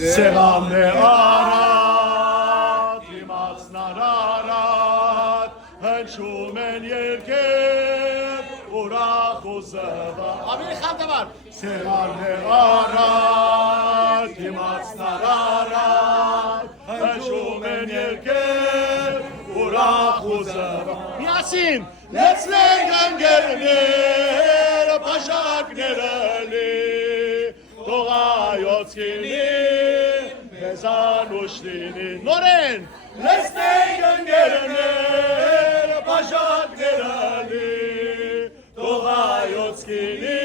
Սեղանն է արատ, իմացնար արատ, հնչում են երկեր, ուրախ ու զվա։ Ավելի խանդավար։ Սեղանն է արատ, իմացնար արատ, հնչում են երկեր, ուրախ ու զվա։ Միասին, լեցնենք ընկերներ, փաշակները լի, Տողայոց կինի, մեզանուշ լինի։ Նորեն, լեցնենք ընկերներ, փաշակները լի, Տողայոց կինի,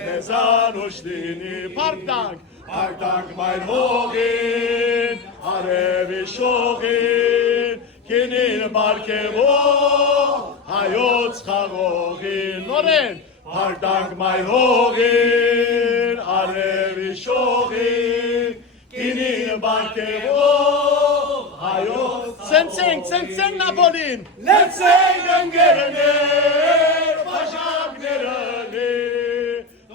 մեզանուշ լինի։ Փարտանք մայր հողին, արևի շողին, Կինին բարգևող, հայոց խաղողին։ Նորեն, Փարտանք մայր հողին, արևի շողին, Կինին բարգևող, հայոց խաղողին։ Ցնցենք նապոլին։ Լեցենք ընկերներ, փաշակները լի,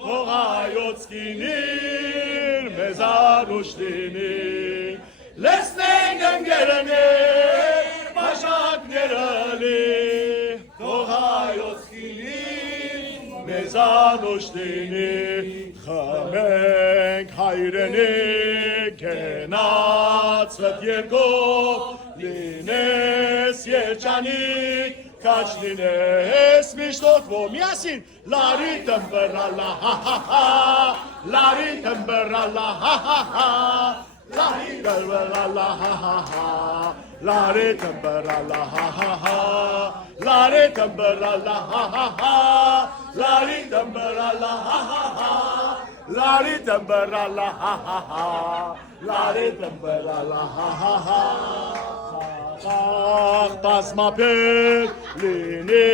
թող հայոց կինին, մեզանուշ լինի։ Լեցնենք ընկերներ, փաշակները լի, թող հայոց կինին, մեզանուշ լինի։ Խմենք հայրենիք, գնացդ երկով, լինես երջանիկ, Կաչ լինես միշտ օգվո, միասին, լարի տմբրալա, հա-հա-հա, լարի տմբրալա, հա-հա-հա, լարի տմբրալա, հա-հա-հա, լարի տմբրալա, հա-հա-հա, լարի տմբրալա, հա-հա-հա, լարի տմբրալա, հա-հա-հա, լարի տմբրալա, հա-հա-հա, լարի տմբրալա, հա-հա-հա, Ախ, տասմապեր, լինի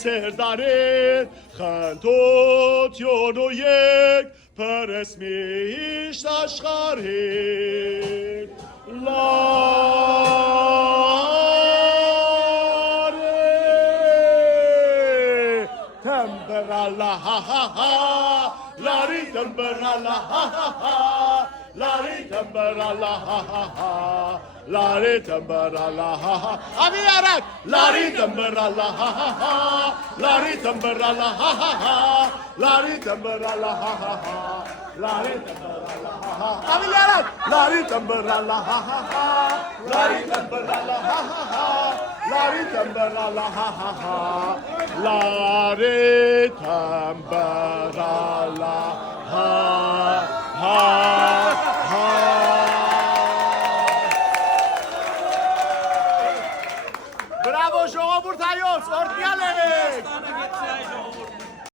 ծերդարեր, խնդոթյոն ու եկ, պրես միշտ աշխարհին, լարի տմբրալա, հա-հա-հա, լարի տմբրալա, հա-հա-հա, լարի տմբրալա, հա-հա-հա, Lari tambarala ha ha Abi yarak Lari tambarala ha ha ha Lari tambarala ha ha ha Lari tambarala ha ha ha Lari tambarala ha ha Abi yarak Lari tambarala ha ha ha Lari tambarala ha ha ha Lari tambarala ha ha ha Lari tambarala ha ha ha Bravo, ժողովուրդ հայոց, օրդյալ եք։